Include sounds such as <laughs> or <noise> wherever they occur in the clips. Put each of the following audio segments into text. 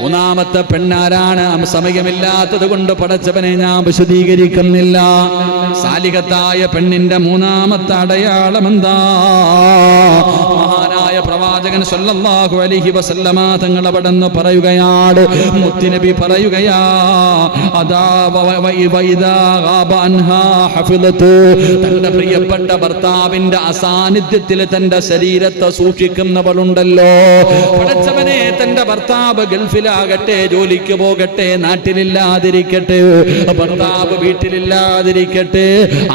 മൂന്നാമത്തെ പെണ്ണാരാണ്. സമയമില്ലാത്തത് കൊണ്ട് പടച്ചവനെ ഞാൻ വിശദീകരിക്കുന്നില്ല. സാലികത്തായ പെണ്ണിന്റെ മൂന്നാമത്തെ അടയാളം എന്താ പ്രവാചകൻ സല്ലല്ലാഹു അലൈഹി വസല്ലമ തങ്ങൾ അവിടെന്ന് പറയുകയാണ്. മുത്തുനബി പറയുകയാ അതാ തന്റെ പ്രിയപ്പെട്ട ഭർത്താവിന്റെ അസാന്നിധ്യത്തിൽ തന്റെ ശരീരത്തെ സൂക്ഷിക്കുന്നവളുണ്ടല്ലോ. പഠിച്ചവനെ തന്റെ ഭർത്താവ് ഗൾഫിലാകട്ടെ ജോലിക്ക് പോകട്ടെ നാട്ടിലില്ലാതിരിക്കട്ടെ ഭർത്താവ് വീട്ടിലില്ലാതിരിക്കട്ടെ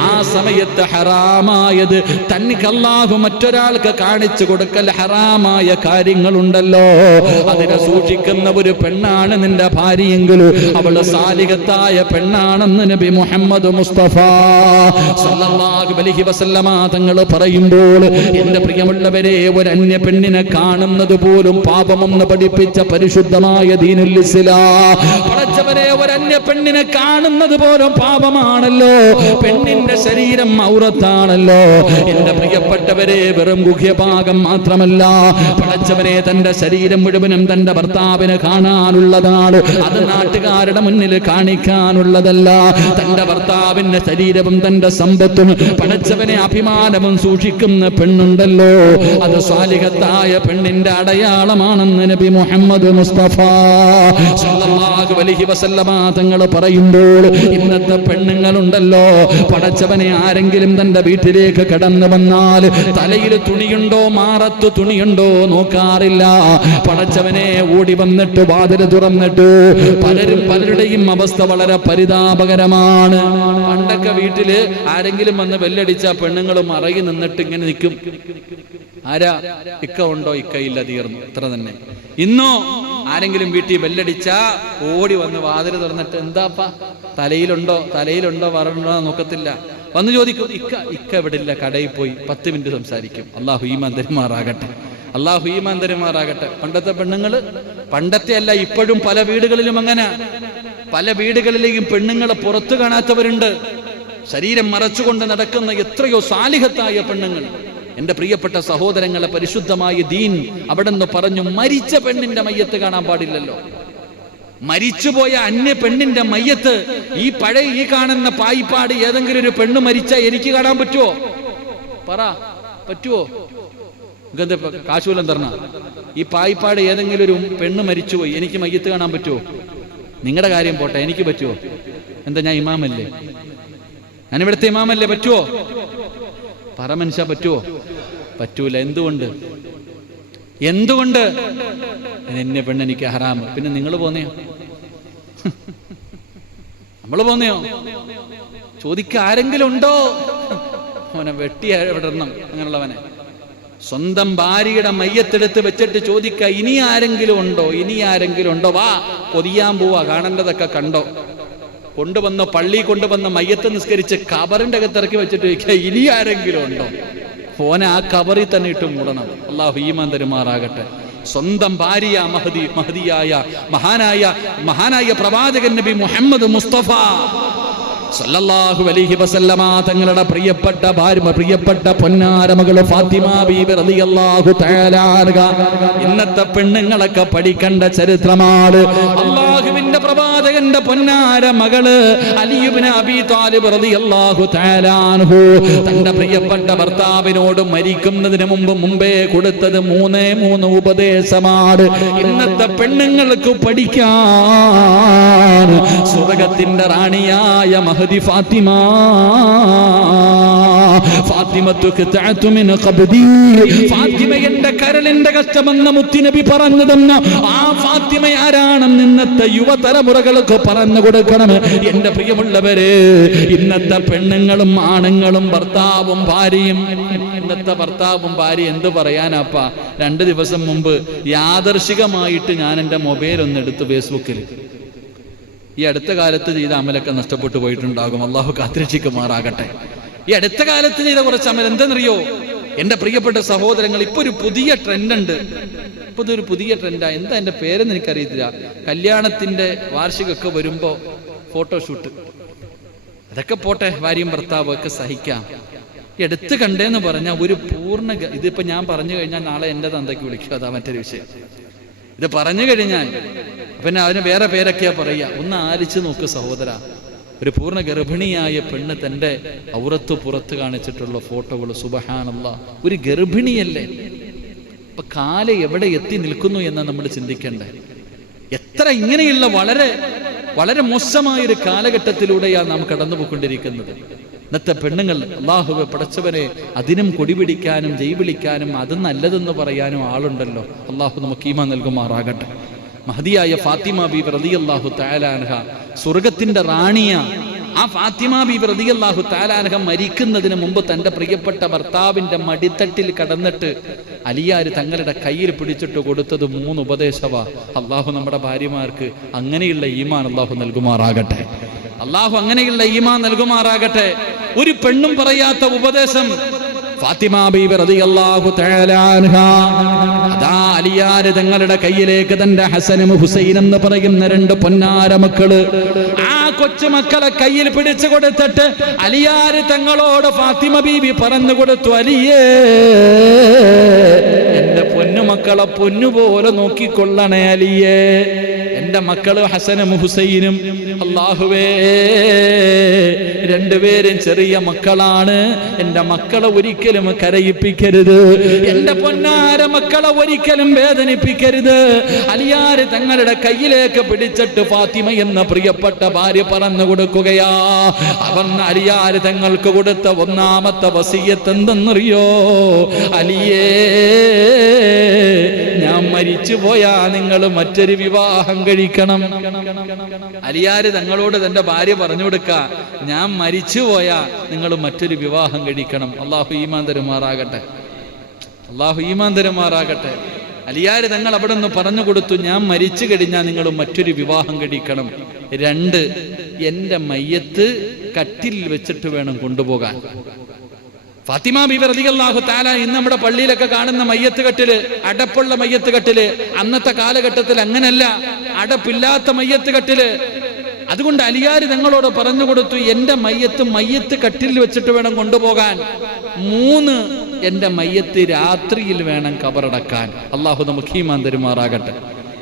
ആ സമയത്ത് ഹറാമായത് തനിക്ക് അല്ലാഹു മറ്റൊരാൾക്ക് കാണിച്ചു കൊടുക്കൽ ഹറാമായ കാര്യങ്ങളുണ്ടല്ലോ. അതിനെ സൂക്ഷിക്കുന്ന ഒരു പെണ്ണാണ് നിന്റെ ഭാര്യയെങ്കിൽ അവൾ സാലികത്തായ പെണ്ണാണെന്ന് നബി മുഹമ്മദ് മുസ്തഫ അലൈഹി വസല്ലമ തങ്ങൾ പറയുമ്പോൾ എന്റെ പ്രിയമുള്ളവരെ ഒരു അന്യ പെണ്ണിനെ കാണുന്നത് പോലും പാപമെന്ന് പഠിപ്പിച്ച പരിശുദ്ധമായ ദീനുൽ ഇസ്ലാം. പടച്ചവരെ ഒരു അന്യ പെണ്ണിനെ കാണുന്നത് പോലും പാപമാണല്ലോ. പെണ്ണിന്റെ ശരീരം ഔറത്താണല്ലോ. എന്റെ പ്രിയപ്പെട്ടവരെ വെറും ഗുഹ്യഭാഗം മാത്രമല്ല പടച്ചവരെ തന്റെ ശരീരം മുഴുവനും തന്റെ ഭർത്താവിന് കാണാനുള്ളതാണ്. അത് നാട്ടുകാരുടെ മുന്നിൽ കാണിക്കാനുള്ളതല്ല. തന്റെ ഭർത്താവിന്റെ ശരീരവും തന്റെ സമ്പത്തും പടച്ചവനെ അഭിമാനവും സൂക്ഷിക്കുന്ന പെണ്ണുണ്ടല്ലോ. അത് സ്വാലികത്തായ പെണ്ണിന്റെ അടയാളമാണെന്ന് നബി മുഹമ്മദ് മുസ്തഫ സല്ലല്ലാഹു അലൈഹി വസല്ലമ തങ്ങൾ പറയുമ്പോൾ ഇന്നത്തെ പെണ്ണുങ്ങളുണ്ടല്ലോ പടച്ചവനെ ആരെങ്കിലും തന്റെ വീട്ടിലേക്ക് കടന്നു വന്നാൽ തലയിൽ തുണിയുണ്ടോ മാറത്ത് തുണിയുണ്ടോ നോക്കാറില്ല. പടച്ചവനെ ഓടി വന്നിട്ട് വാതിൽ തുറന്നിട്ട് പലരും പലരുടെയും അവസ്ഥ വളരെ പരിതാപകരമാണ്. പണ്ടൊക്കെ വീട്ടിൽ ആരെങ്കിലും വന്ന് വെല്ലടിച്ച പെണ്ണുങ്ങൾ മറകി നിന്നിട്ട് ഇങ്ങനെ നിൽക്കും ആരാ? ഇക്ക ഉണ്ടോ? ഇക്ക ഇല്ല തീർന്നു. ഇത്ര തന്നെ. ഇന്നോ ആരെങ്കിലും വീട്ടിൽ ബെല്ലടിച്ച ഓടി വന്ന് വാതിൽ തുറന്നിട്ട് എന്താപ്പാ? തലയിലുണ്ടോ? തലയിലുണ്ടോ? വരണോ നോക്കത്തില്ല വന്ന് ചോദിക്കും ഇക്ക ഇക്ക ഇവിടെ ഇല്ല കടയിൽ പോയി പത്ത് മിനിറ്റ് സംസാരിക്കും. അള്ളാഹു ഈമാൻ തരുമാറാകട്ടെ. അള്ളാഹു ഈമാൻ തരുമാറാകട്ടെ. പണ്ടത്തെ പെണ്ണുങ്ങൾ പണ്ടത്തെ അല്ല ഇപ്പോഴും പല വീടുകളിലും അങ്ങനെ. പല വീടുകളിലേക്കും പെണ്ണുങ്ങളെ പുറത്തു കാണാത്തവരുണ്ട്. ശരീരം മറച്ചുകൊണ്ട് നടക്കുന്ന എത്രയോ സാലിഹത്തായ പെണ്ണുങ്ങൾ. എന്റെ പ്രിയപ്പെട്ട സഹോദരങ്ങളെ പരിശുദ്ധമായ ദീൻ അവിടെ നിന്ന് പറഞ്ഞു മരിച്ച പെണ്ണിന്റെ മയ്യത്ത് കാണാൻ പാടില്ലല്ലോ. മരിച്ചുപോയ അന്യ പെണ്ണിന്റെ മയ്യത്ത് ഈ പഴയ ഈ കാണുന്ന പായിപ്പാട് ഏതെങ്കിലും ഒരു പെണ്ണ് മരിച്ചാ എനിക്ക് കാണാൻ പറ്റുമോ പറ പറ്റുമോ കാശൂലം തരണ? ഈ പായിപ്പാട് ഏതെങ്കിലും ഒരു പെണ്ണ് മരിച്ചുപോയി എനിക്ക് മയ്യത്ത് കാണാൻ പറ്റുമോ നിങ്ങളുടെ കാര്യം പോട്ടെ എനിക്ക് പറ്റുമോ എന്താ ഞാൻ ഇമാമല്ലേ? ഞാൻ ഇവിടുത്തെ ഇമാമല്ലേ പറ്റുമോ പറ മനുഷ്യ പറ്റുമോ പറ്റൂല എന്തുകൊണ്ട്? എന്തുകൊണ്ട്? എന്നെ പെണ്ണ് എനിക്ക് ഹറാമ് പിന്നെ നിങ്ങൾ പോന്നെയോ? നമ്മൾ പോന്നെയോ? ചോദിക്ക ആരെങ്കിലും ഉണ്ടോ? അവനെ വെട്ടി വിടണം അങ്ങനെയുള്ളവനെ. സ്വന്തം ഭാര്യയുടെ മയ്യത്തെടുത്ത് വെച്ചിട്ട് ചോദിക്ക ഇനി ആരെങ്കിലും ഉണ്ടോ? ഇനി ആരെങ്കിലും ഉണ്ടോ? വാ പൊതിയാൻ പോവാ കാണേണ്ടതൊക്കെ കണ്ടോ? കൊണ്ടുവന്ന പള്ളി കൊണ്ടുവന്ന മയ്യത്ത് നിസ്കരിച്ച് കബറിന്റെ അകത്തിറക്കി വെച്ചിട്ട് ചോദിക്കുക ഇനി ആരെങ്കിലും ഉണ്ടോ? ഫോനെ ആ കവറിൽ തന്നെ ഇട്ട് മൂടണം. അള്ളാഹു ഈമാൻ തരുമാറാകട്ടെ. സ്വന്തം ഭാര്യ മഹദി മഹദിയായ മഹാനായ മഹാനായ പ്രവാചകൻ നബി മുഹമ്മദ് മുസ്തഫ സല്ലല്ലാഹു അലൈഹി വസല്ലമ തങ്ങളുടെ പ്രിയപ്പെട്ട ഭാര്യ പ്രിയപ്പെട്ട പൊന്നാരമകളോ ഫാത്തിമ ബീബി റളിയല്ലാഹു തആല ഇന്നത്തെ പെണ്ണുങ്ങളൊക്കെ പഠിക്കേണ്ട ചരിത്രമാണ്. അള്ളാഹുവിന്റെ പ്രവാചകന്റെ പൊന്നാര മകൾ റളിയല്ലാഹു തന്റെ പ്രിയപ്പെട്ട ഭർത്താവിനോട് മരിക്കുന്നതിന് മുമ്പ് മുമ്പേ കൊടുത്തത് മൂന്നേ മൂന്ന് ഉപദേശമാണ്. ഇന്നത്തെ പെണ്ണുങ്ങൾക്ക് പഠിക്കാൻ സ്വർഗത്തിന്റെ റാണിയായ മഹദി ഫാത്തിമ ഫാത്തിമത്തു ഖിത്അത്തു ഖബ്ദി ഫാത്തിമ എന്റെ കരളിന്റെ കഷ്ടമെന്ന മുത്തിനബി പറഞ്ഞു തന്ന ആ ഫാത്തിമ ആരാണെന്ന് ഇന്നത്തെ യുവതലമുറകൾക്ക് പറഞ്ഞു കൊടുക്കണം. എന്റെ പ്രിയമുള്ളവര് ഇന്നത്തെ പെണ്ണുങ്ങളും ആണുങ്ങളും ഭർത്താവും ഭാര്യയും ഇന്നത്തെ ഭർത്താവും ഭാര്യ എന്ത് പറയാനാപ്പാ? രണ്ട് ദിവസം മുമ്പ് യാദർശികമായിട്ട് ഞാൻ എന്റെ മൊബൈൽ ഒന്ന് എടുത്തു ഫേസ്ബുക്കിൽ. ഈ അടുത്ത കാലത്ത് ചെയ്ത അമലൊക്കെ നഷ്ടപ്പെട്ടു പോയിട്ടുണ്ടാകും. അള്ളാഹു കാത്തിരക്ഷിക്കുമാറാകട്ടെ. ഈ അടുത്ത കാലത്ത് ചെയ്ത കുറച്ച് അമൽ എന്തെന്നറിയോ? എന്റെ പ്രിയപ്പെട്ട സഹോദരങ്ങൾ ഇപ്പൊ ഒരു പുതിയ ട്രെൻഡ് ഉണ്ട് ഇപ്പൊ ഇതൊരു പുതിയ ട്രെൻഡാ. എന്താ എന്റെ പേരെന്ന് എനിക്കറിയത്തില്ല. കല്യാണത്തിന്റെ വാർഷികമൊക്കെ വരുമ്പോ ഫോട്ടോഷൂട്ട്. അതൊക്കെ പോട്ടെ ഭാര്യയും ഭർത്താവും ഒക്കെ സഹിക്കാം. എടുത്ത് കണ്ടേന്ന് പറഞ്ഞ ഒരു പൂർണ ഇതിപ്പോ ഞാൻ പറഞ്ഞു കഴിഞ്ഞാൽ നാളെ എന്റെ തന്തയ്ക്ക് വിളിക്കും. അതാ മറ്റൊരു വിഷയം. ഇത് പറഞ്ഞു കഴിഞ്ഞാൽ പിന്നെ അതിന് വേറെ പേരൊക്കെയാ പറയുക. ഒന്ന് ആലിച്ച് നോക്ക് സഹോദര. ഒരു പൂർണ ഗർഭിണിയായ പെണ്ണ് തന്റെ ഔറത്ത് പുറത്ത് കാണിച്ചിട്ടുള്ള ഫോട്ടോകൾ സുബഹാനുള്ള ഒരു ഗർഭിണിയല്ലേ? അപ്പൊ കാല എവിടെ എത്തി നിൽക്കുന്നു എന്ന് നമ്മൾ ചിന്തിക്കണ്ടേ? എത്ര ഇങ്ങനെയുള്ള വളരെ വളരെ മോശമായ ഒരു കാലഘട്ടത്തിലൂടെയാണ് നാം കടന്നുപോയിക്കൊണ്ടിരിക്കുന്നത്. ഇന്നത്തെ പെണ്ണുങ്ങൾ അള്ളാഹുവെ പടച്ചവനെ അതിനും കൊടിപിടിക്കാനും ജയ് വിളിക്കാനും അത് നല്ലതെന്ന് പറയാനും ആളുണ്ടല്ലോ. അള്ളാഹു നമുക്ക് ഈമ നൽകുമാറാകട്ടെ. മഹതിയായ ഫാത്തിമ ബി റളിയല്ലാഹു താലാനഹ സ്വർഗത്തിന്റെ റാണിയ. ആ ഫാത്തിമ ബി റളിയല്ലാഹു താലാനഹ മരിക്കുന്നതിന് മുമ്പ് തന്റെ പ്രിയപ്പെട്ട ഭർത്താവിന്റെ മടിത്തട്ടിൽ കടന്നിട്ട് അലിയാർ തങ്ങളുടെ കയ്യിൽ പിടിച്ചിട്ട് കൊടുത്തത് മൂന്ന് ഉപദേശവ. അള്ളാഹു നമ്മുടെ ഭാര്യമാർക്ക് അങ്ങനെയുള്ള ഈമാൻ അള്ളാഹു നൽകുമാറാകട്ടെ. അള്ളാഹു അങ്ങനെയുള്ള ഈമാൻ നൽകുമാറാകട്ടെ. ഒരു പെണ്ണും പറയാത്ത ഉപദേശം ഫാത്തിമ ബീബി റളിയല്ലാഹു അതാ അലിയാര് തങ്ങളുടെ കയ്യിലേക്ക് തന്റെ ഹസനും ഹുസൈൻ എന്ന് പറയുന്ന രണ്ട് പൊന്നാര മക്കൾ ആ കൊച്ചുമക്കളെ കയ്യിൽ പിടിച്ചു കൊടുത്തിട്ട് അലിയാര് തങ്ങളോട് ഫാത്തിമ ബീബി പറഞ്ഞു കൊടുത്തു അലിയേ എന്റെ പൊന്നുമക്കളെ പൊന്നുപോലെ നോക്കിക്കൊള്ളണേ അലിയേ. എന്റെ മക്കൾ ഹസനും ഹുസൈനും അള്ളാഹുവേ രണ്ടുപേരും ചെറിയ മക്കളാണ്. എന്റെ മക്കളെ ഒരിക്കലും കരയിപ്പിക്കരുത്. എന്റെ പൊന്നാര മക്കളെ ഒരിക്കലും വേദനിപ്പിക്കരുത്. അലിയാര് തങ്ങളുടെ കയ്യിലേക്ക് പിടിച്ചിട്ട് ഫാത്തിമ എന്ന പ്രിയപ്പെട്ട ഭാര്യ പറഞ്ഞു കൊടുക്കുകയാ. അവൻ അലിയാര് തങ്ങൾക്ക് കൊടുത്ത ഒന്നാമത്തെ വസീയത്ത് എന്തെന്നറിയോ? അലിയേ ഞാൻ മരിച്ചു പോയാ നിങ്ങൾ മറ്റൊരു വിവാഹം കഴിക്കണം അലിയാര് തങ്ങളോട് തന്റെ ഭാര്യ പറഞ്ഞു കൊടുക്ക ഞാൻ മരിച്ചു പോയാ നിങ്ങൾ മറ്റൊരു വിവാഹം കഴിക്കണം. അള്ളാഹു ഈമാൻ തരുമാറാകട്ടെ. അള്ളാഹു ഈമാൻ തരുമാറാകട്ടെ. അലിയാര് തങ്ങൾ അവിടെ നിന്ന് പറഞ്ഞു കൊടുത്തു ഞാൻ മരിച്ചു കഴിഞ്ഞാൽ നിങ്ങൾ മറ്റൊരു വിവാഹം കഴിക്കണം. രണ്ട് എന്റെ മയ്യത്ത് കട്ടിൽ വെച്ചിട്ട് വേണം കൊണ്ടുപോകാൻ. ഫാത്തിമ ബീബി റളിയല്ലാഹു താല ഇന്ന് നമ്മുടെ പള്ളിയിലൊക്കെ കാണുന്ന മയ്യത്ത് കെട്ടിൽ അടപ്പുള്ള മയ്യത്ത് കെട്ടിൽ അന്നത്തെ കാലഘട്ടത്തിൽ അങ്ങനല്ല. അടപ്പില്ലാത്ത മയ്യത്ത് കെട്ടിൽ അതുകൊണ്ട് അലിയാർ തങ്ങളോട് പറഞ്ഞു കൊടുത്തു എന്റെ മയ്യത്ത് മയ്യത്ത് കട്ടിൽ വെച്ചിട്ട് വേണം കൊണ്ടുപോകാൻ. മൂന്ന് എന്റെ മയ്യത്ത് രാത്രിയിൽ വേണം കബറടക്കാൻ. അള്ളാഹു നമുക്ക് ഈമാൻ തരുമാറാകട്ടെ.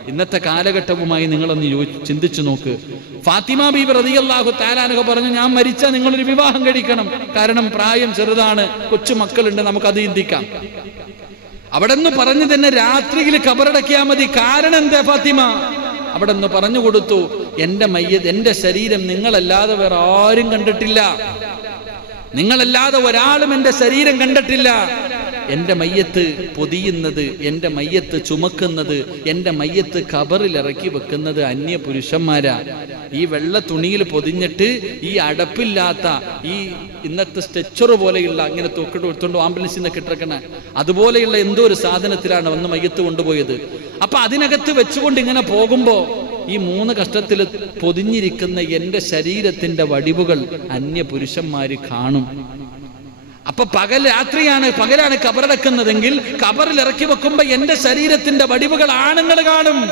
ഇന്നത്തെ കാലഘട്ടവുമായി നിങ്ങളൊന്ന് ചിന്തിച്ചു നോക്ക്. ഫാത്തിമ ബീബി റതിയല്ലാഹു താലാനൊക്കെ പറഞ്ഞു ഞാൻ മരിച്ചാൽ നിങ്ങളൊരു വിവാഹം കഴിക്കണം. കാരണം പ്രായം ചെറുതാണ്. കൊച്ചു മക്കളുണ്ട്. നമുക്കത് ചിന്തിക്കാം. അവിടെ നിന്ന് പറഞ്ഞു തന്നെ രാത്രിയിൽ കബറടക്കിയാൽ മതി. കാരണം എന്താ ഫാത്തിമ? അവിടെ നിന്ന് പറഞ്ഞു കൊടുത്തു എന്റെ മയ്യത് എന്റെ ശരീരം നിങ്ങളല്ലാതെ വേറെ ആരും കണ്ടിട്ടില്ല. നിങ്ങളല്ലാതെ ഒരാളും എന്റെ ശരീരം കണ്ടിട്ടില്ല. എന്റെ മയ്യത്ത് പൊതിയുന്നത് എന്റെ മയ്യത്ത് ചുമക്കുന്നത് എന്റെ മയ്യത്ത് കബറിൽ ഇറക്കി വെക്കുന്നത് അന്യ പുരുഷന്മാരാ ഈ വെള്ള തുണിയിൽ പൊതിഞ്ഞിട്ട് ഈ അടപ്പില്ലാത്ത ഈ ഇന്നത്തെ സ്ട്രെച്ചർ പോലെയുള്ള ഇങ്ങനെ തൊക്കിട്ട് കൊടുത്തോണ്ട് ആംബുലൻസിൽ നിന്ന് കിട്ടിറക്കണ അതുപോലെയുള്ള എന്തോ ഒരു സാധനത്തിലാണ് വന്ന് മയ്യത്ത് കൊണ്ടുപോയത്. അപ്പൊ അതിനകത്ത് വെച്ചുകൊണ്ട് ഇങ്ങനെ പോകുമ്പോ ഈ മൂന്ന് കഷ്ടത്തിൽ പൊതിഞ്ഞിരിക്കുന്ന എന്റെ ശരീരത്തിന്റെ വടിവുകൾ അന്യ പുരുഷന്മാര് കാണും. അപ്പൊ പകൽ രാത്രിയാണ് പകലാണ് കബറടക്കുന്നതെങ്കിൽ കബറിൽ ഇറക്കി വെക്കുമ്പോ എന്റെ ശരീരത്തിന്റെ വടിവുകൾ ആണുങ്ങൾ കാണും.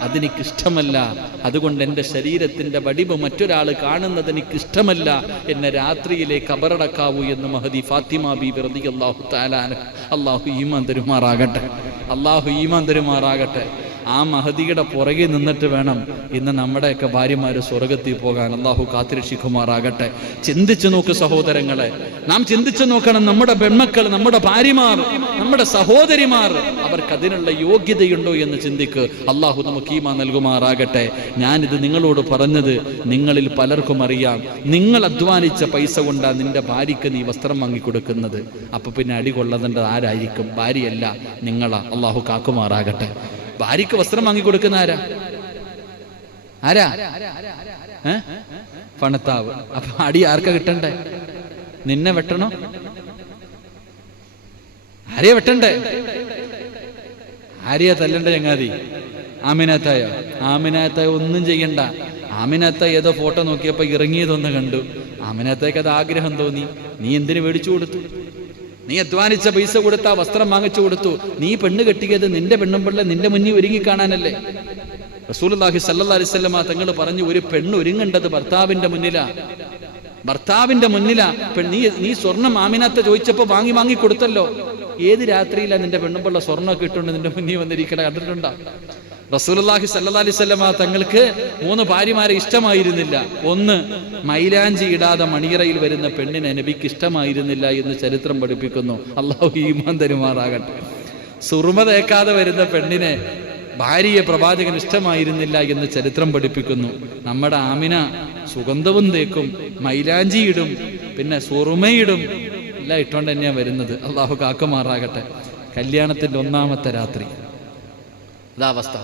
അതെനിക്ക് ഇഷ്ടമല്ല. അതുകൊണ്ട് എന്റെ ശരീരത്തിന്റെ വടിവ് മറ്റൊരാൾ കാണുന്നത് എനിക്ക് ഇഷ്ടമല്ല. എന്നെ രാത്രിയിലെ കബറടക്കാവൂ എന്ന് മഹദി ഫാത്തിമ ബി വെറുതെ അള്ളാഹു താലാന അള്ളാഹു ഈമാൻ തരുമാറാകട്ടെ. അള്ളാഹു ഈമാൻ തരുമാറാകട്ടെ. ആ മഹതിയുടെ പുറകെ നിന്നിട്ട് വേണം ഇന്ന് നമ്മുടെയൊക്കെ ഭാര്യമാർ സ്വർഗത്തിൽ പോകാൻ. അള്ളാഹു കാത്തിരക്ഷിക്കുമാറാകട്ടെ. ചിന്തിച്ചു നോക്ക് സഹോദരങ്ങളെ. നാം ചിന്തിച്ചു നോക്കണം നമ്മുടെ പെൺമക്കൾ നമ്മുടെ ഭാര്യമാർ നമ്മുടെ സഹോദരിമാർ അവർക്ക് അതിനുള്ള യോഗ്യതയുണ്ടോ എന്ന് ചിന്തിക്ക്. അള്ളാഹു നമുക്ക് ഈമ നൽകുമാറാകട്ടെ. ഞാനിത് നിങ്ങളോട് പറഞ്ഞത് നിങ്ങളിൽ പലർക്കും അറിയാം. നിങ്ങൾ അധ്വാനിച്ച പൈസ കൊണ്ടാണ് നിന്റെ ഭാര്യയ്ക്ക് നീ വസ്ത്രം വാങ്ങിക്കൊടുക്കുന്നത്. അപ്പൊ പിന്നെ അടി കൊള്ളതേണ്ടത് ആരായിരിക്കും? ഭാര്യയല്ല നിങ്ങളാ. അള്ളാഹു കാക്കുമാറാകട്ടെ. ഭാര്യയ്ക്ക് വസ്ത്രം വാങ്ങിക്കൊടുക്കുന്ന ആരാ? ആരാ? പണത്താവ്. അപ്പൊ അടി ആർക്കാ കിട്ടണ്ടേ? നിന്നെ വെട്ടണോ? ആരെയാ വെട്ടണ്ടേ? ആരെയാ തല്ലണ്ട ചങ്ങാതി? ആമിനാത്തായോ? ആമിനാത്തായ ഒന്നും ചെയ്യണ്ട. ആമിനാത്ത ഏതോ ഫോട്ടോ നോക്കിയപ്പോ ഇറങ്ങിയതൊന്ന് കണ്ടു. ആമിനാത്തായ്ക്ക് അത് ആഗ്രഹം തോന്നി. നീ എന്തിനു മേടിച്ചു കൊടുത്തു? നീ അധ്വാനിച്ച പൈസ കൊടുത്ത വസ്ത്രം വാങ്ങിച്ചു കൊടുത്തു. നീ പെണ്ണ് കെട്ടിയത് നിന്റെ പെണ്ണും പെണ്ണുമ്പിള്ള നിന്റെ മുന്നിൽ ഒരുങ്ങി കാണാനല്ലേ? റസൂലുള്ളാഹി സല്ലല്ലാഹു അലൈഹി വസല്ലമ തങ്ങൾ പറഞ്ഞു ഒരു പെണ്ണ് ഒരുങ്ങേണ്ടത് ഭർത്താവിന്റെ മുന്നിലാ. ഭർത്താവിന്റെ മുന്നിലാ. നീ നീ സ്വർണം ആമിനാത്ത ചോദിച്ചപ്പോ വാങ്ങി വാങ്ങി കൊടുത്തല്ലോ. ഏത് രാത്രിയിലാ നിന്റെ പെണ്ണുമ്പുള്ള സ്വർണമൊക്കെ ഇട്ടുകൊണ്ട് നിന്റെ മുന്നിൽ വന്നിരിക്കണ? കണ്ടിട്ടുണ്ടോ? റസൂലുള്ളാഹി സല്ലി അലൈഹി വസല്ലമ തങ്ങൾക്ക് മൂന്ന് ഭാര്യമാരെ ഇഷ്ടമായിരുന്നില്ല. ഒന്ന് മൈലാഞ്ചി ഇടാതെ മണിയറയിൽ വരുന്ന പെണ്ണിനെ നബിക്ക് ഇഷ്ടമായിരുന്നില്ല എന്ന് ചരിത്രം പഠിപ്പിക്കുന്നു. അള്ളാഹു ഈമാൻ തരുമാറാകട്ടെ. സുറുമ തേക്കാതെ വരുന്ന പെണ്ണിനെ ഭാര്യയെ പ്രവാചകൻ ഇഷ്ടമായിരുന്നില്ല എന്ന് ചരിത്രം പഠിപ്പിക്കുന്നു. നമ്മുടെ ആമിന സുഗന്ധവും തേക്കും മൈലാഞ്ചിയിടും പിന്നെ സുറുമയിടും എല്ലാം ഇട്ടുകൊണ്ട് തന്നെയാണ് വരുന്നത്. അള്ളാഹു കാക്കുമാറാകട്ടെ. കല്യാണത്തിന്റെ ഒന്നാമത്തെ രാത്രി. അതാ അവസ്ഥ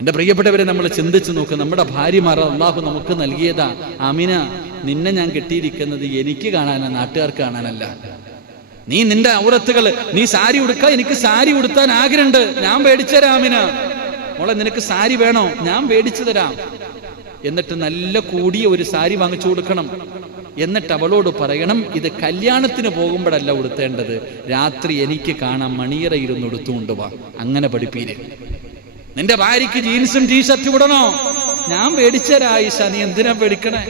എന്റെ പ്രിയപ്പെട്ടവരെ നമ്മൾ ചിന്തിച്ചു നോക്ക് നമ്മുടെ ഭാര്യമാർ അള്ളാഹു നമുക്ക് നൽകിയതാ. അമിന നിന്നെ ഞാൻ കെട്ടിയിരിക്കുന്നത് എനിക്ക് കാണാനാ നാട്ടുകാർക്ക് കാണാനല്ല. നീ നിന്റെ ഔറത്തുകൾ നീ സാരി ഉടുക്ക എനിക്ക് സാരി ഉടുത്താൻ ആഗ്രഹമുണ്ട്. ഞാൻ മേടിച്ചരാ അമിന മോളെ നിനക്ക് സാരി വേണോ? ഞാൻ മേടിച്ചു തരാം. എന്നിട്ട് നല്ല കൂടിയ ഒരു സാരി വാങ്ങിച്ചു കൊടുക്കണം. എന്നിട്ട് അവളോട് പറയണം ഇത് കല്യാണത്തിന് പോകുമ്പോഴല്ല ഉടുത്തേണ്ടത്. രാത്രി എനിക്ക് കാണാൻ മണിയറയിരുന്ന് ഉടുത്തുകൊണ്ട് വാ. അങ്ങനെ പഠിപ്പീര്. നിന്റെ ഭാര്യയ്ക്ക് ജീൻസും ടീഷർട്ടും ഇടണോ? ഞാൻ പേടിച്ചരാ ഈശ നീ എന്തിനാ പേടിക്കണേ?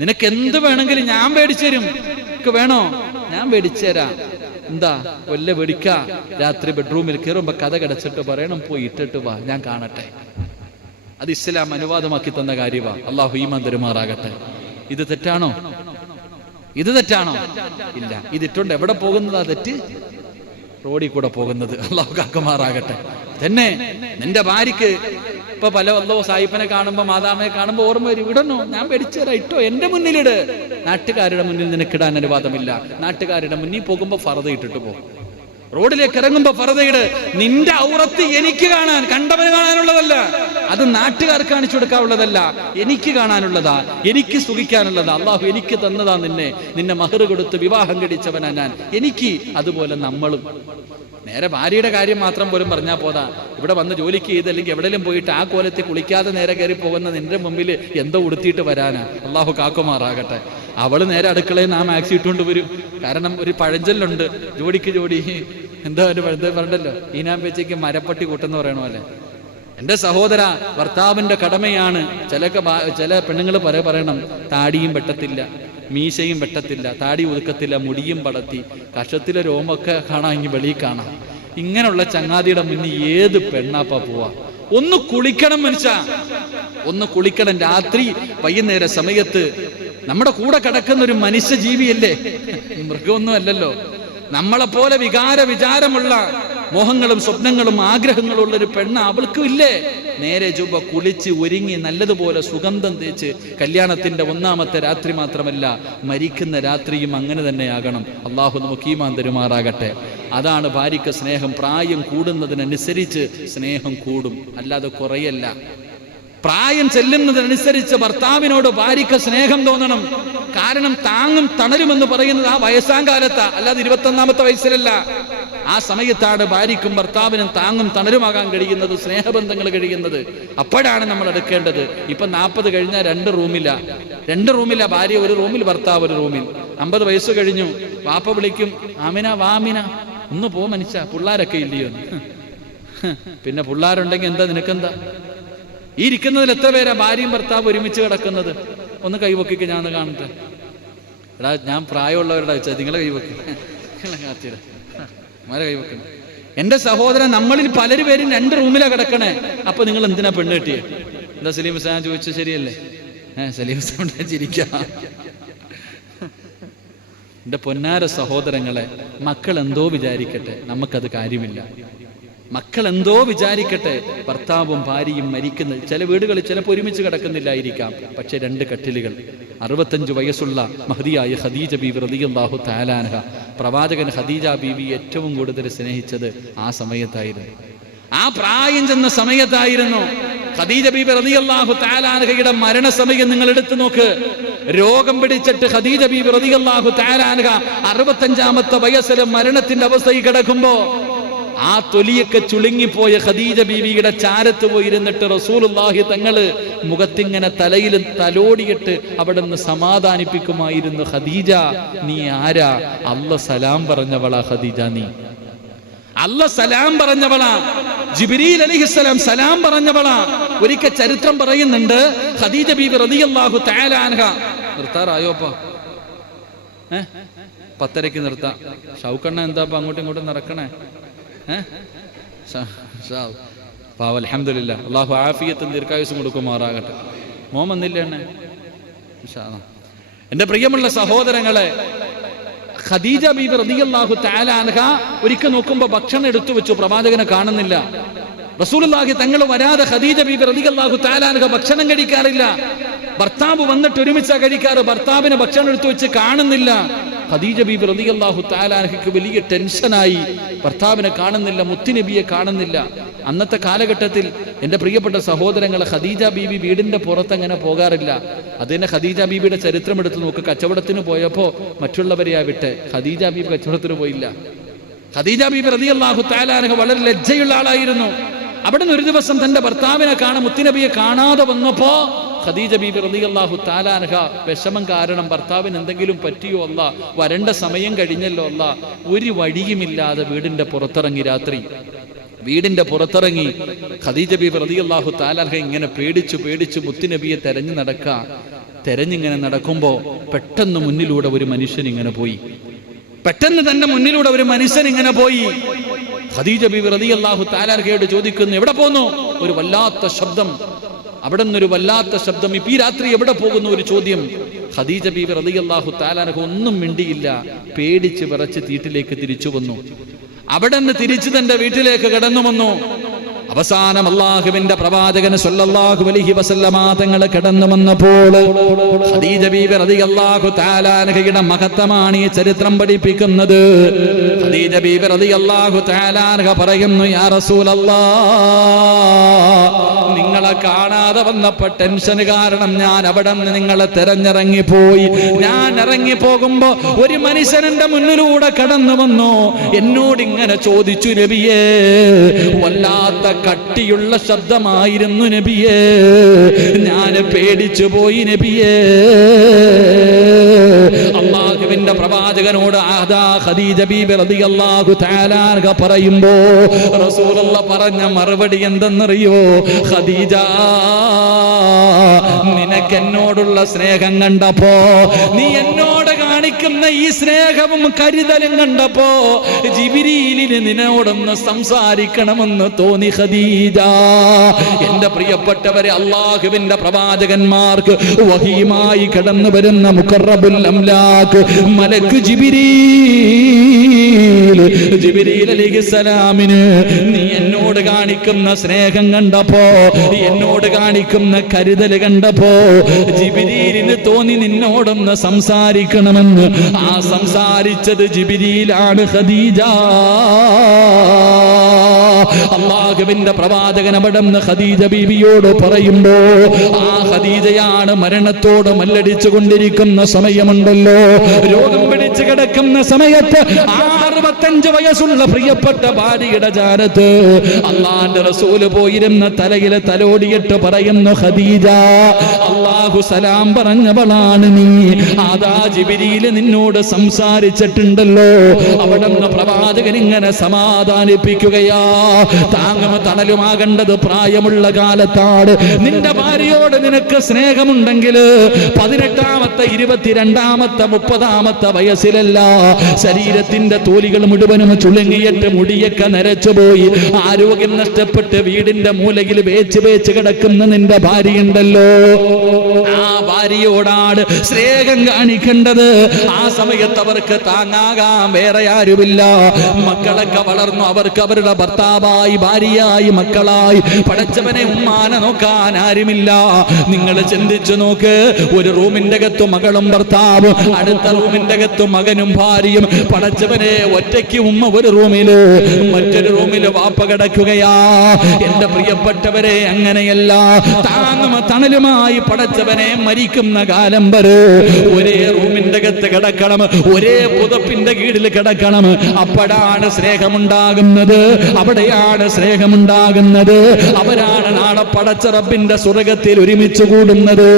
നിനക്ക് എന്ത് വേണമെങ്കിലും ഞാൻ പേടിച്ചരും വേണോ? ഞാൻ പേടിച്ചരാ എന്താ? വല്ല വെടിക്ക രാത്രി ബെഡ്റൂമിൽ കയറുമ്പോ കഥ കിടച്ചിട്ട് പറയണം പോയി ഇട്ടിട്ട് വാ ഞാൻ കാണട്ടെ. അത് ഇസ്ലാം അനുവാദമാക്കി തന്ന കാര്യവാ. അള്ളാഹു ഈമാൻ തരുമാറാകട്ടെ. ഇത് തെറ്റാണോ? ഇത് തെറ്റാണോ? ഇല്ല. ഇതിട്ടുണ്ട്. എവിടെ പോകുന്നതാ തെറ്റ്? റോഡിൽ കൂടെ പോകുന്നത്. അള്ളാഹു കാക്കുമാറാകട്ടെ. തന്നെ നിന്റെ ഭാര്യക്ക് ഇപ്പൊ പല വല്ലോ സായിപ്പനെ കാണുമ്പോ മാതാമയെ കാണുമ്പോ ഓർമ്മ വരും. ഇടണോ ഞാൻ പേടിച്ചേരാ. ഇട്ടോ എന്റെ മുന്നിലിട്. നാട്ടുകാരുടെ മുന്നിൽ നിനക്കിടാൻ അനുവാദമില്ല നാട്ടുകാരുടെ മുന്നിൽ പോകുമ്പോ ഫറത് ഇട്ടിട്ട് പോകും. റോഡിലേക്ക് ഇറങ്ങുമ്പോ ഫറതയിട് നിന്റെ ഔറത്ത് എനിക്ക് കാണാൻ കണ്ടവന് കാണാനുള്ളതല്ല. അത് നാട്ടുകാർക്ക് കാണിച്ചു കൊടുക്കാനുള്ളതല്ല എനിക്ക് കാണാനുള്ളതാ. എനിക്ക് സുഖിക്കാനുള്ളതാ. അള്ളാഹു എനിക്ക് തന്നതാ നിന്നെ. നിന്നെ മഹർ കൊടുത്ത് വിവാഹം കഴിച്ചവനാ ഞാൻ. എനിക്ക് അതുപോലെ നമ്മളും. നേരെ ഭാര്യയുടെ കാര്യം മാത്രം പോലും പറഞ്ഞാൽ പോതാ ഇവിടെ വന്ന് ജോലിക്ക് ചെയ്ത് അല്ലെങ്കിൽ എവിടെയും പോയിട്ട് ആ കോലത്തിൽ കുളിക്കാതെ നേരെ കയറി പോകുന്ന നിന്റെ മുമ്പിൽ എന്തോ ഉടുത്തിയിട്ട് വരാനാ. അള്ളാഹു കാക്കുമാറാകട്ടെ. അവൾ നേരെ അടുക്കളയിൽ നാം മാക്സി ഇട്ടുകൊണ്ട് വരും. കാരണം ഒരു പഴഞ്ചൊല്ലുണ്ട്. ജോഡിക്ക് ജോഡി. എന്താ ഒരു വെറുതെ പറഞ്ഞല്ലോ ഈനാമ്പേച്ചയ്ക്ക് മരപ്പട്ടി കൂട്ടെന്ന് പറയണ പോലെ. എന്റെ സഹോദര ഭർത്താവിന്റെ കടമയാണ് ചില ചില പെണ്ണുങ്ങൾ പറ പറയണം താടിയും വെട്ടത്തില്ല മീശയും വെട്ടത്തില്ല താടി ഒതുക്കത്തില്ല മുടിയും പടത്തി കഷത്തിലെ രോമൊക്കെ കാണാമെങ്കിൽ വെളിയിൽ കാണാം. ഇങ്ങനെയുള്ള ചങ്ങാതിയുടെ മുന്നിൽ ഏത് പെണ്ണാപ്പാ പോവാ? ഒന്ന് കുളിക്കണം മനുഷ്യ. ഒന്ന് കുളിക്കണം രാത്രി വൈകുന്നേര സമയത്ത്. നമ്മുടെ കൂടെ കിടക്കുന്ന ഒരു മനുഷ്യ ജീവിയല്ലേ മൃഗമൊന്നും അല്ലല്ലോ. നമ്മളെപ്പോലെ വികാര വിചാരമുള്ള മോഹങ്ങളും സ്വപ്നങ്ങളും ആഗ്രഹങ്ങളും ഉള്ള ഒരു പെണ്ണ് അവൾക്കും ഇല്ലേ നേരെ ചുവ കുളിച്ച് ഒരുങ്ങി നല്ലതുപോലെ സുഗന്ധം തേച്ച് കല്യാണത്തിന്റെ ഒന്നാമത്തെ രാത്രി മാത്രമല്ല മരിക്കുന്ന രാത്രിയും അങ്ങനെ തന്നെയാകണം. അള്ളാഹു നമുക്ക് തരുമാറാകട്ടെ. അതാണ് ഭാര്യയ്ക്ക് സ്നേഹം പ്രായം കൂടുന്നതിനനുസരിച്ച് സ്നേഹം കൂടും. അല്ലാതെ കുറയല്ല. പ്രായം ചെല്ലുന്നതിനനുസരിച്ച് ഭർത്താവിനോട് ഭാര്യയ്ക്ക് സ്നേഹം തോന്നണം. കാരണം താങ്ങും തണലുമെന്ന് പറയുന്നത് ആ വയസ്സാം കാലത്താ അല്ലാതെ ഇരുപത്തൊന്നാമത്തെ വയസ്സിലല്ല. ആ സമയത്താണ് ഭാര്യയ്ക്കും ഭർത്താവിനും താങ്ങും തണലുമാകാൻ കഴിയുന്നത് സ്നേഹബന്ധങ്ങൾ കഴിയുന്നത്. അപ്പോഴാണ് നമ്മൾ എടുക്കേണ്ടത്. ഇപ്പൊ നാൽപ്പത് കഴിഞ്ഞാൽ രണ്ട് റൂമില്ല രണ്ട് റൂമില്ല ഭാര്യ ഒരു റൂമിൽ ഭർത്താവ് ഒരു റൂമിൽ. അമ്പത് വയസ്സ് കഴിഞ്ഞു. വാപ്പ വിളിക്കും ആമിന വാമിന ഒന്ന് പോ മനുഷ്യ പിള്ളാരൊക്കെ ഇല്ലയോ <laughs> പിന്നെ പിള്ളാരുണ്ടെങ്കിൽ എന്താ നിനക്കെന്താ? ഈ ഇരിക്കുന്നതിൽ എത്ര പേരാ ഭാര്യയും ഭർത്താവ് ഒരുമിച്ച് കിടക്കുന്നത്? ഒന്ന് കൈവക്കിക്ക് ഞാൻ കാണട്ടെ. എടാ ഞാൻ പ്രായമുള്ളവരുടെ വെച്ചാൽ നിങ്ങളെ കൈവക്ക്. കാത്തിയുടെ മാരെ കൈവക്കണം എന്റെ സഹോദരൻ നമ്മളിൽ പലരും പേരും രണ്ട് റൂമിലാ കിടക്കണേ. അപ്പൊ നിങ്ങൾ എന്തിനാ പെണ്ണ് കെട്ടിയേ? എന്താ സലീം ഹുസാൻ ചോദിച്ചു ശരിയല്ലേ? ഏഹ് സലീം ഹുസാൻ ചിരിക്കാം. പൊന്നാര സഹോദരങ്ങളെ മക്കൾ എന്തോ വിചാരിക്കട്ടെ. നമുക്കത് കാര്യമില്ല. മക്കൾ എന്തോ വിചാരിക്കട്ടെ. ഭർത്താവും ഭാര്യയും മരിക്കുന്ന ചില വീടുകളിൽ ചിലപ്പോൾ ഒരുമിച്ച് കിടക്കുന്നില്ലായിരിക്കാം. പക്ഷെ രണ്ട് കട്ടിലുകൾ. അറുപത്തഞ്ച് വയസ്സുള്ള മഹതിയായ ഖദീജ ബീവി ബാഹു താലാനഹ പ്രവാചകൻ ഖദീജ ബീവി ഏറ്റവും കൂടുതൽ സ്നേഹിച്ചത് ആ സമയത്തായിരുന്നു. ആ പ്രായം ചെന്ന സമയത്തായിരുന്നു. ഖദീജ ബീബി റളിയല്ലാഹു തആലാൻഹയുടെ മരണസമയം നിങ്ങൾ എടുത്തു നോക്ക്. രോഗം പിടിച്ചിട്ട് ഖദീജ ബീബി റളിയല്ലാഹു തആലാൻഹ അറുപത്തഞ്ചാമത്തെ വയസ്സിൽ മരണത്തിന്റെ അവസ്ഥയിൽ കിടക്കുമ്പോ ആ തൊലിയൊക്കെ ചുളുങ്ങിപ്പോയ ഖദീജ ബീവിയുടെ ചാരത്ത് പോയിരുന്നിട്ട് റസൂലുള്ളാഹി തങ്ങൾ മുഖത്തിങ്ങനെ തലയിൽ തലോടിയിട്ട് അവിടെ നിന്ന് സമാധാനിപ്പിക്കുമായിരുന്നു ഖദീജ. നീ ആരാ? അല്ല സലാം പറഞ്ഞവളാ ഖദീജ നീ. അല്ല സലാം പറഞ്ഞവളാ. ജിബിരിയിൽ അലിഹിസ്സലാം സലാം പറഞ്ഞവളാ. ഒരിക്കൽ ചരിത്രം പറയുന്നുണ്ട് ഖദീജ ബീബി റളിയല്ലാഹു തആല അൻഹ. നിർത്താറായോപ്പാ ഏ? പത്തരയ്ക്ക് നിർത്താം. ഷൗക്കണ്ണ എന്താ അങ്ങോട്ടും ഇങ്ങോട്ടും നടക്കണേ? അലഹമില്ല അള്ളാഹു ആഫിയത്തും ദീർഘായുസും കൊടുക്കുമാറാകട്ടെ. ഇൻഷാ അല്ലാ. എന്റെ പ്രിയമുള്ള സഹോദരങ്ങളെ ഖദീജ ബീബി തആല അൻഹ ഒരിക്കൽ നോക്കുമ്പോൾ ഭക്ഷണം എടുത്തു വെച്ചു പ്രവാചകനെ കാണുന്നില്ല. റസൂലുള്ളാഹി തങ്ങൾ വരാതെ ഖദീജ ബീബി തആല അൻഹ ഭക്ഷണം കഴിക്കാറില്ല. ഭർത്താവ് വന്നിട്ട് ഒരുമിച്ച് കഴിക്കാറ് ഭർത്താവിന് ഭക്ഷണം എടുത്തു വെച്ച് കാണുന്നില്ല. ഖദീജ ബീബി റളിയല്ലാഹു തആല അൻഹയ്ക്ക് വലിയ ടെൻഷനായി. ഭർത്താവിനെ കാണുന്നില്ല മുത്തുനബിയെ കാണുന്നില്ല. അന്നത്തെ കാലഘട്ടത്തിൽ എന്റെ പ്രിയപ്പെട്ട സഹോദരങ്ങൾ ഖദീജ ബീബി വീടിന്റെ പുറത്ത് അങ്ങനെ പോകാറില്ല അതിനെ ഖദീജ ബീബിയുടെ ചരിത്രം എടുത്ത് നോക്ക്. കച്ചവടത്തിന് പോയപ്പോൾ മറ്റുള്ളവരെയാ വിട്ട്. ഖദീജ ബീബി കച്ചവടത്തിന് പോയില്ല. ഖദീജ ബീബി റളിയല്ലാഹു തആല അൻഹ വളരെ ലജ്ജയുള്ള ആളായിരുന്നു. അവിടെ നിന്ന് ഒരു ദിവസം തന്റെ ഭർത്താവിനെ കാണാൻ മുത്തുനബിയെ കാണാതെ വന്നപ്പോ ഖദീജ ബീബി റളിയല്ലാഹു തആല അൻഹ വിഷമം കാരണം ഭർത്താവിന് എന്തെങ്കിലും പറ്റിയോ അല്ല? വരണ്ട സമയം കഴിഞ്ഞല്ലോ അല്ല? ഒരു വഴിയുമില്ലാതെ വീടിന്റെ പുറത്തിറങ്ങി രാത്രി. വീടിന്റെ പുറത്തിറങ്ങി ഖദീജ ബീബി റളിയല്ലാഹു തആല അൻഹ ഇങ്ങനെ പേടിച്ചു പേടിച്ചു മുത്തുനബിയെ തെരഞ്ഞു നടക്കുക തെരഞ്ഞിങ്ങനെ നടക്കുമ്പോ പെട്ടെന്ന് മുന്നിലൂടെ ഒരു മനുഷ്യൻ ഇങ്ങനെ പോയി. പെട്ടെന്ന് തന്നെ മുന്നിലൂടെ ഒരു മനുഷ്യൻ ഇങ്ങനെ പോയി. ഖദീജ ബീബി റളിയല്ലാഹു താലാർഹയോട് ചോദിക്കുന്നു എവിടെ പോന്നു? ഒരു വല്ലാത്ത ശബ്ദം അവിടെ നിന്നൊരു വല്ലാത്ത ശബ്ദം. ഇപ്പൊ ഈ രാത്രി എവിടെ പോകുന്ന ഒരു ചോദ്യം. ഖദീജ ബീബി റളിയല്ലാഹു താലാനഹ ഒന്നും മിണ്ടിയില്ല. പേടിച്ച് വിറച്ച് തീട്ടിലേക്ക് തിരിച്ചു വന്നു. അവിടെ നിന്ന് തിരിച്ചു തന്റെ വീട്ടിലേക്ക് കടന്നു വന്നു. അവസാനം അള്ളാഹുവിന്റെ പ്രവാചകന് സൊല്ലാഹു അലൈഹി വസല്ലമ കിടന്നു വന്നപ്പോൾ അൻഹയുടെ മഹത്വമാണ് ഈ ചരിത്രം പഠിപ്പിക്കുന്നത്. പറയുന്നു യാ റസൂലല്ലാ നിങ്ങളെ കാണാതെ വന്നപ്പോ ടെൻഷൻ കാരണം ഞാൻ അവിടെ നിന്ന് നിങ്ങളെ തെരഞ്ഞിറങ്ങി പോയി ഞാൻ ഇറങ്ങി പോകുമ്പോ ഒരു മനുഷ്യൻ എന്റെ മുന്നിലൂടെ കടന്നു വന്നു. എന്നോട് ഇങ്ങനെ ചോദിച്ചു നബിയേ വല്ലാത്ത കട്ടിയുള്ള ശബ്ദമായിരുന്നു നബിയേ. ഞാൻ പേടിച്ചു പോയി നബിയേ. അള്ളാഹുവിന്റെ പ്രവാചകനോട് ആദാ ഖദീജ ബീബി റളിയല്ലാഹു തആല പറയുമ്പോ റസൂലുള്ള പറഞ്ഞ മറുപടി എന്തെന്നറിയോ? ഖദീജ നിനക്ക് എന്നോടുള്ള സ്നേഹം കണ്ടപ്പോ നീ എന്നോട് കാണിക്കുന്ന ഈ സ്നേഹവും കരുതലും കണ്ടപ്പോ ജിബിരിയിലിന് നിന്നോടൊന്ന് സംസാരിക്കണമെന്ന് തോന്നി ഖദീജ. എന്റെ പ്രിയപ്പെട്ടവരെ അള്ളാഹുവിന്റെ പ്രവാചകന്മാർക്ക് വഹിയുമായി കടന്നു വരുന്ന മുക്കറബുൽ അംലാക്ക് മലക്ക് ജിബിരീൽ അലൈഹിസ്സലാമിന് നീ എന്നോട് കാണിക്കുന്ന സ്നേഹം കണ്ടപ്പോ എന്നോട് കാണിക്കുന്ന കരുതൽ കണ്ടപ്പോ ജിബിരിന് തോന്നി നിന്നോടൊന്ന് സംസാരിക്കണമെന്ന് ആ സംസാരിച്ചത് ജിബിരിയിലാണ് ഖദീജ. അള്ളാഹുവിന്റെ പ്രവാചകൻ അവിടുന്ന് ഖദീജ ബീവിയോട് പറയുമ്പോ ആ ഖദീജയാണ് മരണത്തോട് മല്ലടിച്ചു കൊണ്ടിരിക്കുന്ന സമയമുണ്ടല്ലോ. രോഗം പിടിച്ചു കിടക്കുന്ന സമയത്ത് അറുപത്തഞ്ച് വയസ്സുള്ള പ്രിയപ്പെട്ട ഭാര്യയുടെ ജാരത്ത് അള്ളാന്റെ റസൂൽ പോയിരുന്ന തലയിലെ തലോടിയിട്ട് പറയുന്നു ഹദീജ അള്ളാഹു സലാം പറഞ്ഞവളാണ് നീ. ആദാ ജിബിരിയിൽ നിന്നോട് സംസാരിച്ചിട്ടുണ്ടല്ലോ. അവിടെ നിന്ന് പ്രവാചകൻ ഇങ്ങനെ സമാധാനിപ്പിക്കുകയാ. താങ്ങും തണലുമാകേണ്ടത് പ്രായമുള്ള കാലത്താണ്. നിന്റെ ഭാര്യയോട് നിനക്ക് സ്നേഹമുണ്ടെങ്കിൽ പതിനെട്ടാമത്തെ ഇരുപത്തിരണ്ടാമത്തെ മുപ്പതാമത്തെ വയസ്സിലല്ല ശരീരത്തിന്റെ തോലികൾ മുഴുവനും ചുളുങ്ങിയിട്ട് മുടിയൊക്കെ നരച്ചുപോയി ആരോഗ്യം നഷ്ടപ്പെട്ട് വീടിന്റെ മൂലയിൽ വേച്ച് വേച്ച് കിടക്കുന്ന നിന്റെ ഭാര്യ ഉണ്ടല്ലോ ആ ഭാര്യയോടാണ് സ്നേഹം കാണിക്കേണ്ടത്. ആ സമയത്ത് അവർക്ക് താങ്ങാകാൻ വേറെ ആരുമില്ല. മക്കളൊക്കെ വളർന്നു അവർക്ക് അവരുടെ ഭർത്താവായി ഭാര്യയായി മക്കളായി. പടച്ചവനെ ഉമ്മാനെ നോക്കാൻ ആരുമില്ല. നിങ്ങൾ ചിന്തിച്ചു നോക്ക്. ഒരു റൂമിന്റെ അകത്ത് മകളും ഭർത്താവും അടുത്ത റൂമിന്റെ അകത്ത് മകനും ഭാര്യയും. പടച്ചവനെ ഒറ്റയ്ക്ക് ഉമ്മ ഒരു റൂമിൽ. മറ്റൊരു റൂമിൽ വാപ്പ കിടക്കുകയാ. എന്റെ പ്രിയപ്പെട്ടവരെ അങ്ങനെയല്ല. താങ്ങുമ തണലുമായി പടച്ചവനെ മരിക്കുന്ന കാലം വരെ ഒരേ റൂമിന്റെ അകത്ത് കിടക്കണം. ഒരേ പുതപ്പിന്റെ കീഴിൽ കിടക്കണം. അപ്പോഴാണ് സ്നേഹമുണ്ടാകുന്നത്. അവിടെയാണ് സ്നേഹമുണ്ടാകുന്നത്. അവരാണ് നാളെ പടച്ചറബിന്റെ സ്വർഗത്തിൽ ഒരുമിച്ച് കൂടുന്നത്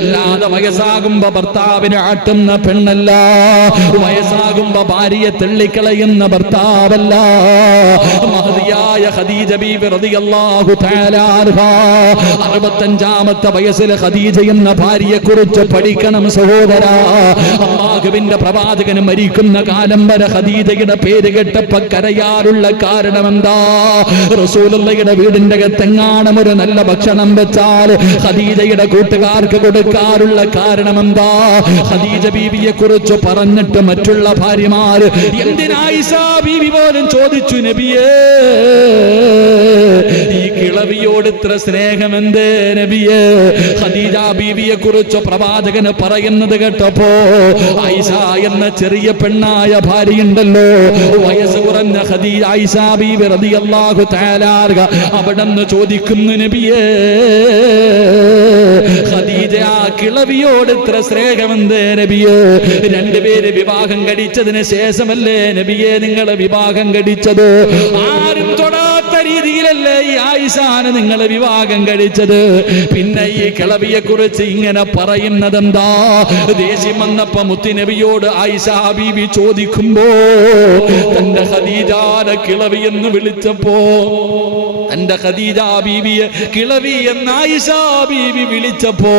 അല്ലാതെ വയസ്സാകുമ്പോ ഭർത്താവിനെ ആട്ടുന്ന പെണ്ണല്ല. വയസ്സാകുമ്പോ ഭാര്യയെ തള്ളിക്കളയുന്ന ഭർത്താവല്ല. മഹതിയായ ഖദീജ ബീബി റളിയല്ലാഹു തആല അൻഹാ. അറുപത്തഞ്ചാമത്തെ വയസ്സിൽ ഖദീജ എന്ന ഭാര്യയെ കുറിച്ച് പഠിക്കണം സഹോദര. അള്ളാഹുവിന്റെ പ്രവാചകന് മരിക്കുന്ന കാലം വരെ ഖദീജയുടെ പേര് കേട്ടപ്പോ കരയാറുള്ള കാരണം എന്താ റസൂലുള്ളയുടെ വീടിന്റെ അകത്തെങ്ങാനും ഒരു നല്ല ഭക്ഷണം വെച്ചാൽ ഖദീജയുടെ കൂട്ടുകാർക്ക് കൊടുക്കാറുള്ള കാരണം എന്താ ഖദീജ ബീവിയെ കുറിച്ച് പറഞ്ഞിട്ട് മറ്റുള്ള ഭാര്യമാര് എന്തിനായിഷ ബീവി പോലും ചോദിച്ചു നബിയേ? കിളവിയോട് ഇത്ര സ്നേഹം എന്തേ നബിയേ? ഖദീജ ബീവിയെ കുറിച്ച് പ്രവാചകന് പറയുന്നത് കേട്ടപ്പോ ഐഷ എന്ന ചെറിയ പെണ്ണായ ഭാര്യയുണ്ടല്ലോ. വയസ്സ് കുറഞ്ഞ ഖദീജ ഐഷ ബീവി റളിയല്ലാഹു തആല അവിടെന്ന് ചോദിക്കുന്നു നബിയേ ഖദീജ ആ കിളവിയോട് ഇത്ര സ്നേഹമെന്തേ നബിയേ? രണ്ടുപേര് വിവാഹം കഴിച്ചതിന് ശേഷമല്ലേ നബിയെ നിങ്ങളെ വിവാഹം കഴിച്ചത്? തൊടാത്ത രീതിയിലല്ലേ ഈ ആയിസാണ് നിങ്ങൾ വിവാഹം കഴിച്ചത്? പിന്നെ ഈ കിളവിയെ കുറിച്ച് ഇങ്ങനെ പറയുന്നത് എന്താ ദേഷ്യം വന്നപ്പോ മുത്തിനബിയോട് ആയിഷ ബീവി ചോദിക്കുമ്പോ തന്റെ ഖദീജാന കിളവി എന്ന് വിളിച്ചപ്പോ തന്റെ ഖദീജ ബീവിയെ കിളവി എന്ന് ആയിഷ ബീവി വിളിച്ചപ്പോ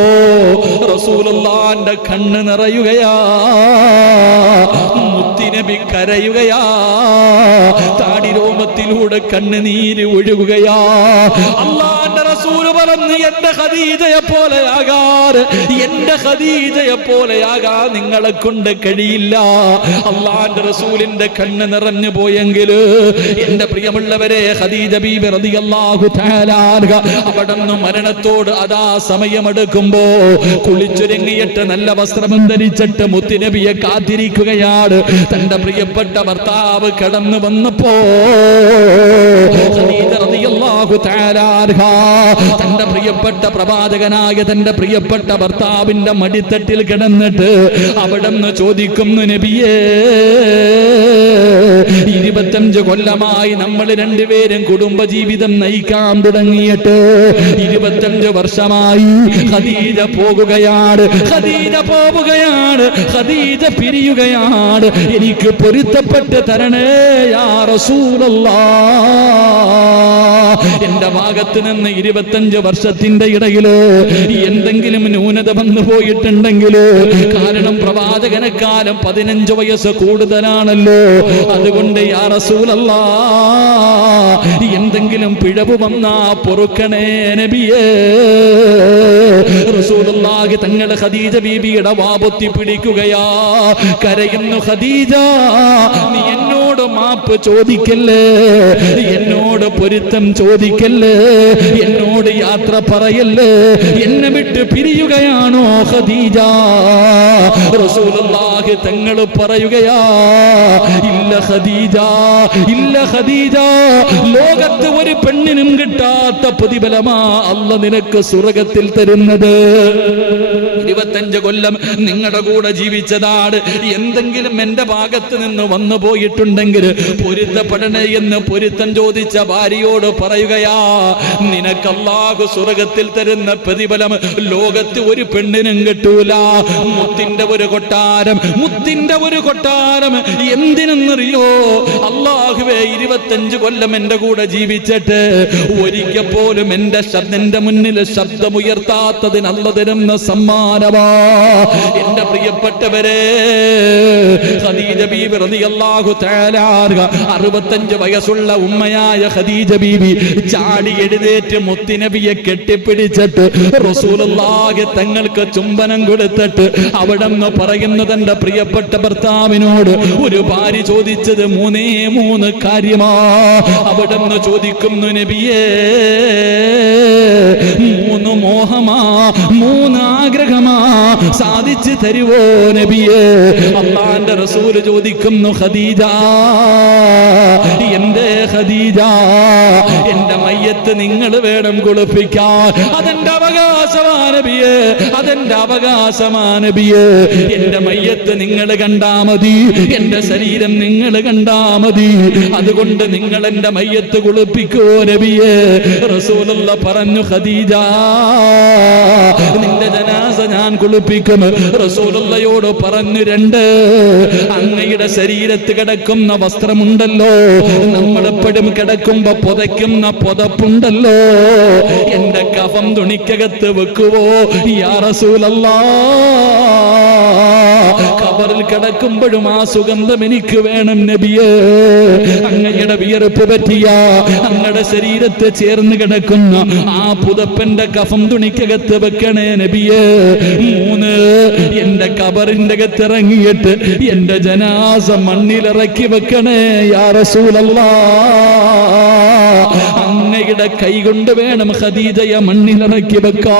റസൂലുള്ളാന്റെ കണ്ണ് നിറയുകയാ മുത്തിനബി കരയുകയാ. താടിരോമത്തിലൂടെ കണ്ണുനീര് ഒഴുകുകയാ. അള്ളാന്റെ പറഞ്ഞു എന്റെ ഹദീജയെ പോലെയാകാറ്. എന്റെ ഹദീജയെ പോലെയാകാ നിങ്ങളെ കൊണ്ട് കഴിയില്ല. അള്ളാന്റെ റസൂലിന്റെ കണ്ണ് നിറഞ്ഞു പോയെങ്കിൽ എന്റെ പ്രിയമുള്ളവരെ ഹദീജ ബീബി റളിയല്ലാഹു തആല അൻഹ അവിടുന്ന് മരണത്തോട് അതാ സമയമെടുക്കുമ്പോ കുളിച്ചൊരുങ്ങിയിട്ട് നല്ല വസ്ത്രം ധരിച്ചിട്ട് മുത്തുനബിയെ കാത്തിരിക്കുകയാണ്. തന്റെ പ്രിയപ്പെട്ട ഭർത്താവ് കടന്നു വന്നപ്പോ തന്റെ പ്രിയപ്പെട്ട പ്രവാചകനായ തന്റെ പ്രിയപ്പെട്ട ഭർത്താവിന്റെ മടിത്തട്ടിൽ കിടന്നിട്ട് അവിടെന്ന് ചോദിക്കുന്നു നബിയേ ഇരുപത്തഞ്ച് കൊല്ലമായി നമ്മൾ രണ്ടുപേരും കുടുംബജീവിതം നയിക്കാൻ തുടങ്ങിയിട്ട് ഇരുപത്തഞ്ച് വർഷമായി ഖദീജ പോകുകയാണ് ഖദീജ പോവുകയാണ് ഖദീജ പിരിയുകയാണ്. എനിക്ക് പൊരുത്തപ്പെട്ട് തരണേ യാ റസൂലല്ലാ. എന്റെ ഭാഗത്ത് നിന്ന് ഇരുപത്തഞ്ച് വർഷത്തിന്റെ ഇടയിൽ എന്തെങ്കിലും ന്യൂനത വന്നു പോയിട്ടുണ്ടെങ്കിൽ കാരണം പ്രവാചകനെക്കാലം പതിനഞ്ച് വയസ്സ് കൂടുതലാണല്ലോ. അതുകൊണ്ട് യാ റസൂലല്ല എന്തെങ്കിലും പിഴവ് വന്നാ പൊറുക്കണേ നബിയേ. റസൂലുള്ളാഹി തങ്ങളുടെ ഖദീജ ബീബിയുടെ വാപൊത്തി പിടിക്കുകയാ. കരയുന്നു ഖദീജ നീ എന്നോട് മാപ്പ് ചോദിക്കല്ലേ? എന്നോട് പൊരുത്തം ചോദിക്കല്ലേ? എന്നോട് യാത്ര പറയല്ലേ? എന്നെ വിട്ട് പിരിയുകയാണോ ഖദീജ? റസൂലുള്ളാഹി തങ്ങൾ പറയുകയാ ഇല്ല ഖദീജ ഇല്ല ഖദീജ ലോകത്ത് ഒരു പെണ്ണിനും കിട്ടാത്ത പ്രതിഫലമാ അല്ല നിനക്ക് സ്വർഗത്തിൽ തരുന്നത്. ഇരുപത്തഞ്ച് കൊല്ലം നിങ്ങളുടെ കൂടെ ജീവിച്ചതാണ്. എന്തെങ്കിലും എന്റെ ഭാഗത്ത് നിന്ന് വന്നു പോയിട്ടുണ്ടെങ്കിൽ പൊരുത്തപ്പെടണേ എന്ന് പൊരുത്തം ചോദിച്ച ഭാര്യയോട് പറയുകയാ നിനക്ക് സ്വർഗത്തിൽ തരുന്ന പ്രതിഫലം ലോകത്ത് ഒരു പെണ്ണിനും കിട്ടൂല. മുത്തിന്റെ ഒരു കൊട്ടാരം മുത്തിന്റെ ഒരു കൊട്ടാരം എന്തിനെന്നറിയോ? അള്ളാഹുവേ ഇരുപത്തഞ്ച് കൊല്ലം എന്റെ കൂടെ ജീവിച്ചിട്ട് ഒരിക്കൽ പോലും എന്റെ ശബ്ദം മുന്നിൽ ശബ്ദമുയർത്താത്തതിന് തരുന്ന സമ്മാനമാ എന്റെ പ്രിയപ്പെട്ടവരെ ഖദീജ തആല അറുപത്തഞ്ച് വയസ്സുള്ള ഉമ്മയായ ഖദീജ ബീബി ചാടി എഴുന്നേറ്റ് മുത്തുനബിയെ കെട്ടിപ്പിടിച്ചിട്ട് റസൂലുള്ളാഹി തങ്ങൾക്ക് ചുംബനം കൊടുത്തിട്ട് അവിടെ നിന്ന് പറയുന്നു തന്റെ പ്രിയപ്പെട്ട ഭർത്താവിനോട് ഒരു ഭാര്യ ചോദിച്ചത് മൂന്നേ മൂന്ന് കാര്യമാ. അവിടെ നിന്ന് ചോദിക്കുന്നു നബിയേ മൂന്ന് മോഹമാ മൂന്ന് ആഗ്രഹമാ സാധിച്ചു തരുവോ നബിയെ? അള്ളാന്റെ റസൂൽ ചോദിക്കുന്നു ഖദീജ എന്റെ ഖദീജ? എന്റെ മയ്യത്ത് നിങ്ങൾ വേണം കുളിപ്പിക്കാൻ. അതെന്റെ അവകാശമാ നബിയേ അതെന്റെ അവകാശമാ നബിയേ. എന്റെ മയ്യത്ത് നിങ്ങൾ കണ്ടാ മതി. എന്റെ ശരീരം നിങ്ങൾ കണ്ടാ മതി. അതുകൊണ്ട് നിങ്ങൾ എന്റെ മയ്യത്ത് കുളിപ്പിക്കോ നബിയെ. റസൂലുള്ള പറഞ്ഞു ഖദീജ നിന്റെ ജനാസ ഞാൻ കുളിപ്പിക്കും റസൂലുള്ളയോട് പറഞ്ഞു രണ്ട് അങ്ങയുടെ ശരീരത്ത് കിടക്കുന്ന വസ്ത്രമുണ്ടല്ലോ. നമ്മളെപ്പോഴും കിടക്കുമ്പോ പുതയ്ക്കുന്ന പുതപ്പുണ്ടല്ലോ. എന്റെ കഫം തുണിക്കകത്ത് വെക്കുവോ? യാ റസൂലല്ലാ കബറിൽ കിടക്കുമ്പോഴും ആ സുഗന്ധം എനിക്ക് വേണം നബിയേ. അങ്ങയുടെ വിയർപ്പ് പറ്റിയ അങ്ങയുടെ ശരീരത്തെ ചേർന്ന് കിടക്കുന്ന ആ പുതപ്പന്റെ കഫം തുണിക്കകത്ത് വെക്കണേ നബിയേ. മൂന്ന്. എന്റെ കബറിന്റെ അകത്ത് ഇറങ്ങിയിട്ട് എന്റെ ജനാസ മണ്ണിലിറക്കി വെക്കണേ യാ റസൂലല്ലാ. അങ്ങയുടെ കൈ കൊണ്ട് വേണം ഖദീജയെ മണ്ണിലിറക്കി വെക്കാ.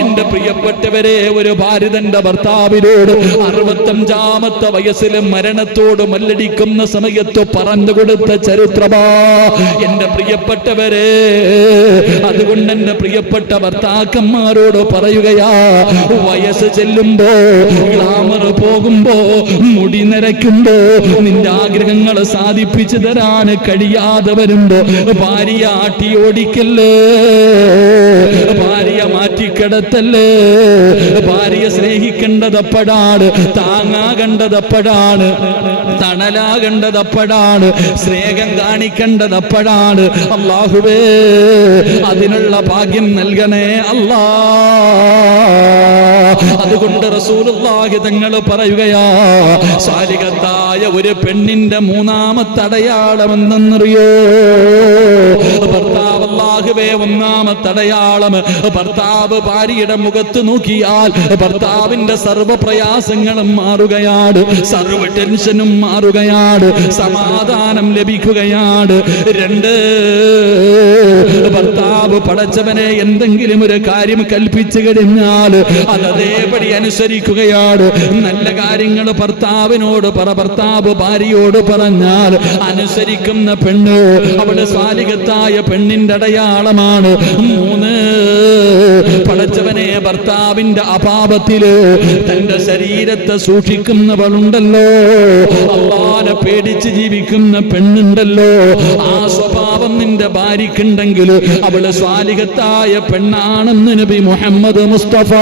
എന്റെ പ്രിയപ്പെട്ടവരെ ഒരു ഭാരതന്റെ ഭർത്താവിനോട് അറുപത്തഞ്ചാമത്തെ വയസ്സിൽ മരണത്തോട് മല്ലടിക്കുന്ന സമയത്ത് പറഞ്ഞു കൊടുത്ത ചരിത്രമാ. എന്റെ പ്രിയപ്പെട്ടവരെ അതുകൊണ്ട് എന്റെ പ്രിയപ്പെട്ട ഭർത്താക്കന്മാരോട് പറയുകയാ വയസ്സ് ചെല്ലുമ്പോ ഗ്ലാമർ പോകുമ്പോ മുടി നിരക്കുമ്പോ നിന്റെ ആഗ്രഹങ്ങൾ സാധിപ്പിച്ചു തരാൻ കഴിയാതെ വരുമ്പോ ഭാര്യ ആട്ടി ഓടിക്കല്ലേ? ഭാര്യ മാറ്റിക്കിടത്തല്ലേ ഭാര്യ സ്നേഹിക്കേണ്ടതപ്പടാണ് താങ്ങാകേണ്ടതപ്പടാണ് തണലാകേണ്ടതപ്പടാണ് സ്നേഹം കാണിക്കേണ്ടതപ്പടാണ് അള്ളാഹുവേ അതിനുള്ള ഭാഗ്യം നൽകണേ അല്ലാ. അതുകൊണ്ട് റസൂലുള്ളാഹി തങ്ങൾ പറയുകയാ സാലികത്തായ ഒരു പെണ്ണിന്റെ മൂന്നാമത്തെ അടയാളം ഭർത്താവ് അല്ലാഹുവേ ഒന്നാമത്തെ അടയാളം. ഭർത്താവ് ഭാര്യയുടെ മുഖത്ത് നോക്കിയാൽ ഭർത്താവിന്റെ സർവ പ്രയാസങ്ങളും മാറുകയാണ് സർവ ടെൻഷനും മാറുകയാണ് സമാധാനം ലഭിക്കുകയാണ്. രണ്ട് ഭർത്താവ് പടച്ചവനെ എന്തെങ്കിലും ഒരു കാര്യം കൽപ്പിച്ചു കഴിഞ്ഞാൽ അത് അതേപടി അനുസരിക്കുകയാണ്. നല്ല കാര്യങ്ങൾ ഭർത്താവിനോട് പറ ഭർത്താവ് ഭാര്യയോട് പറഞ്ഞാൽ അനുസരിക്കുന്ന പെണ്ണ് അവൾ സ്വാലികത്തായ പെണ്ണിന്റെ അടയാളമാണ്. മൂന്ന് പടച്ചവനെ ഭർത്താവിന്റെ അഭാവത്തിൽ തന്റെ ശരീരത്തെ സൂക്ഷിക്കുന്നവളുണ്ടല്ലോ. അള്ളാനെ പേടിച്ച് ജീവിക്കുന്ന പെണ്ണുണ്ടല്ലോ. ആ സ്വഭാവം നിന്റെ ഭാര്യക്കുണ്ടെങ്കിൽ അവൾ സ്വാലികത്തായ പെണ്ണാണെന്ന് നബി മുഹമ്മദ് മുസ്തഫ